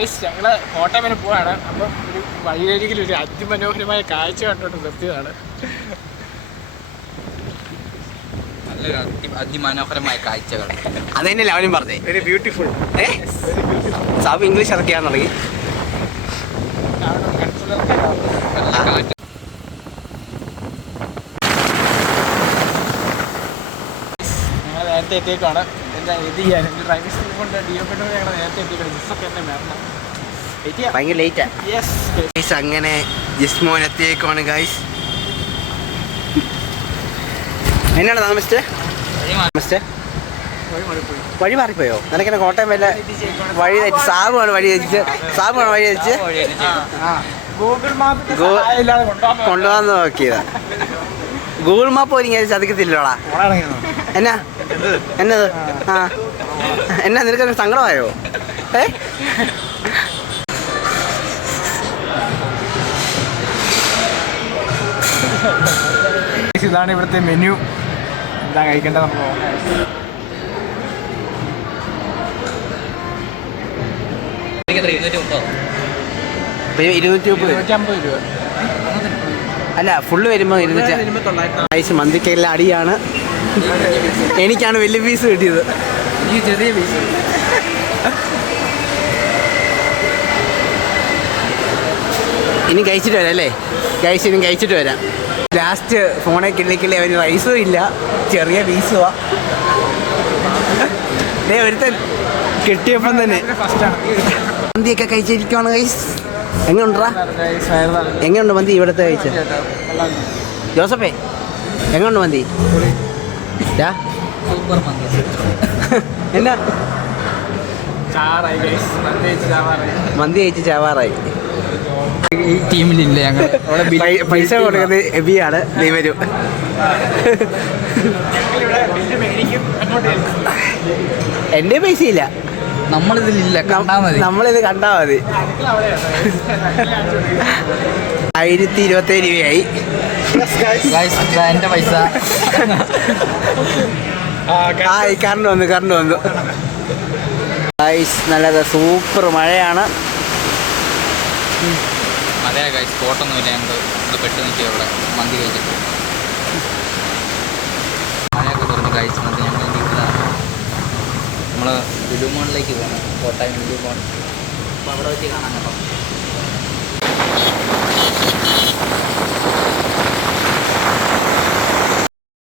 ഞങ്ങള് കോട്ടയം വരെ പോവാണ്. അപ്പം ഒരു വഴിയരികിൽ ഒരു അതിമനോഹരമായ കാഴ്ച കണ്ടോട്ട് നിർത്തിയതാണ്. നല്ലൊരു അതിമനോഹരമായ കാഴ്ചകൾ. അത് തന്നെയല്ലേ അവനും പറഞ്ഞേ, വെരി ബ്യൂട്ടിഫുൾ. സാബ് ഇംഗ്ലീഷ് ഇറക്കിയാൻ തുടങ്ങി. ഞങ്ങൾ നേരത്തെ എത്തിയേക്കാണ്. എന്താ ഇത് ചെയ്യാൻ ഡ്രൈവിംഗ് സ്കൂൾ കൊണ്ട് ഡിഒ ഞങ്ങൾ നേരത്തെ എത്തിയേക്കാണ്. മിസ്സൊക്കെ എന്നെ വരണം. ഭയങ്കര ലേറ്റാ. യെസ്, അങ്ങനെ ജിസ്മോൻ എത്തിയേക്കാണ് ഗൈസ്. എന്നാണ് താമസിച്ചേ? വഴി മാറിപ്പോയോ? നിനക്കെന്നെ കോട്ടയം വല്ല വഴി തെറ്റി? സാബുമാണ് വഴി തെറ്റിച്ച്. ഗൂഗിൾ മാപ്പ് കൊണ്ടുപോകാൻ നോക്കിയതാ. ഗൂഗിൾ മാപ്പ് പോലും ഇങ്ങനെ ചതിക്കത്തില്ലോടാ. എന്നത് എന്നാ നിനക്ക് സങ്കടമായോ? ഇതാണ് ഇവിടുത്തെ മെനു. എന്താ കഴിക്കേണ്ടത് നമുക്ക് നോക്കാം. അല്ല, ഫുള്ള് വരുമ്പോൾ 200. മന്തിക്കെല്ലാം അടിയാണ്. എനിക്കാണ് വലിയ പീസ് കിട്ടിയത്. ഈ ചെറിയ പീസ് ഇനി കഴിച്ചിട്ട് വരാം അല്ലേ? ഇനി കഴിച്ചിട്ട് വരാം. ലാസ്റ്റ് ഫോണെ കിള്ളിക്കിള്ളി അവന് റൈസും ഇല്ല, ചെറിയ പീസുവാ. ഒരുത്തൻ കിട്ടിയപ്പം തന്നെ മന്തിയൊക്കെ കഴിച്ചിരിക്കുവാണ് ഗൈസ്. എങ്ങനെയുണ്ട് മന്തി ഇവിടുത്തെ കഴിച്ച? ജോസഫേ, എങ്ങനെയുണ്ട് മന്തി? എന്നാ മന്തി കഴിച്ച് ചാവാറായി. ഈ ടീമിലില്ല ഞങ്ങൾ. പൈസ കൊടുക്കുന്നത് എബിയാണ്. നീ വരും. എൻ്റെ പൈസ ഇല്ല. നമ്മളിതിലില്ല, നമ്മളിത് കണ്ടാ മതി. 1027 രൂപയായി. എൻ്റെ പൈസ. കറണ്ട് വന്നു. നല്ല സൂപ്പർ മഴയാണ്. മഴയാ ഗൈസ്, കോട്ടൊന്നുമില്ല. ഞങ്ങൾ ഇവിടെ പെട്ട് നിൽക്കുക ഇവിടെ മന്തി കഴിച്ചിട്ട്. മഴയൊക്കെ കുറഞ്ഞ് ഗൈസ് മന്തി ഞങ്ങൾ നമ്മൾ ലുലു മോളിലേക്ക് പോകണം. കോട്ടയം ലുലു മോൾ. അപ്പോൾ അവിടെ വെച്ച് കാണാൻ കേട്ടോ.